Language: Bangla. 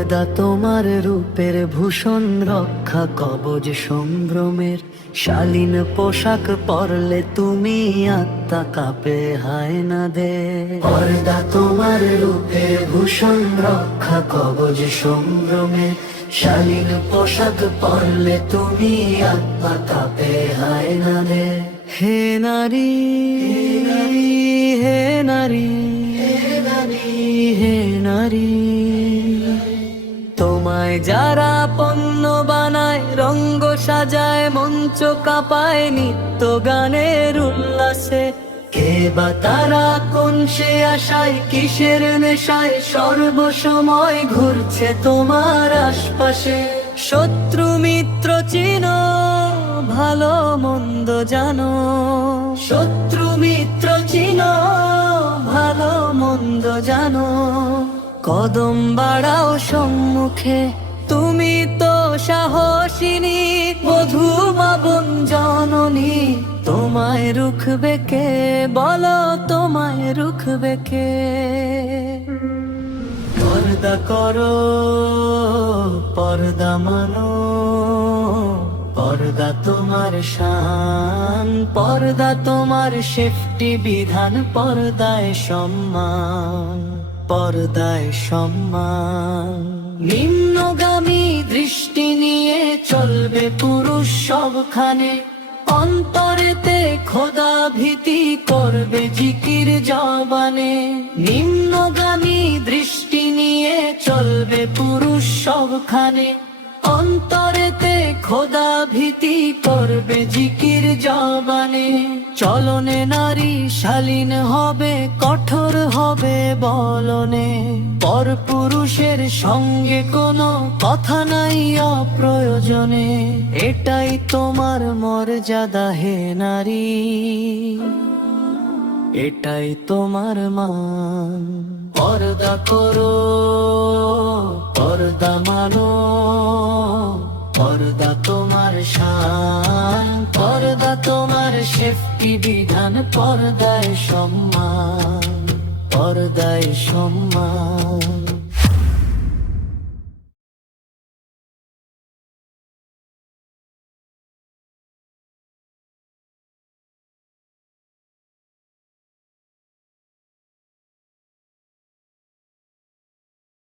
পর্দা তোমার রূপের ভূষণ, রক্ষা কবচ সম্ভ্রমের। শালীন পোশাক পরলে তুমি আত্মা কাঁপে হায়না দে। পর্দা তোমার রূপের ভূষণ, রক্ষা কবচ সম্ভ্রমের। শালীন পোশাক পরলে তুমি আত্মা কাঁপে হায়না দে। হে নারী, হে নারী, হে নারী, হে নারী, তোমায় যারা পণ্য বানায়, রঙ্গ সাজায়, মঞ্চ কাঁপায় নিত্য গানের উল্লাসে। কে বা তারা, কোন সে আশায়, কিসের নেশায় সর্বসময় ঘুরছে তোমার আশপাশে। শত্রু মিত্র চিনো, ভালো মন্দ জানো। শত্রু মিত্র চিনো, ভালো মন্দ জানো। কদম বাড়াও সম্মুখে, তুমি তো সাহসিনী, বধূ পাবন জননী। তোমায় রুখবে কে, বলো তোমায় রুখবে কে। পর্দা করো, পর্দা মানো, পর্দা তোমার শান, পর্দা তোমার সেফটি বিধান। পর্দায় সম্মান, পর্দায় সম্মান। নিম্নগামী দৃষ্টি নিয়ে চলবে পুরুষ সবখানে। অন্তরেতে খোদা ভীতি করবে জিকির জবানে। নিম্নগামী দৃষ্টি নিয়ে চলবে পুরুষ সবখানে। অন্তরেতে খোদা ভীতি করবে জিকির জবানে। চলনে নারী শালীন হবে, কঠোর হবে বলনে। পর পুরুষের সঙ্গে কোনো কথা নাই অপ্রয়োজনে। এটাই তোমার মর্যাদা হে নারী, এটাই তোমার মান। পর্দা করো, পর্দা মানো, পর্দা তোমার শান, পর্দা তোমার সেফটি বিধান। পর্দায় সম্মান, পর্দায় সম্মান।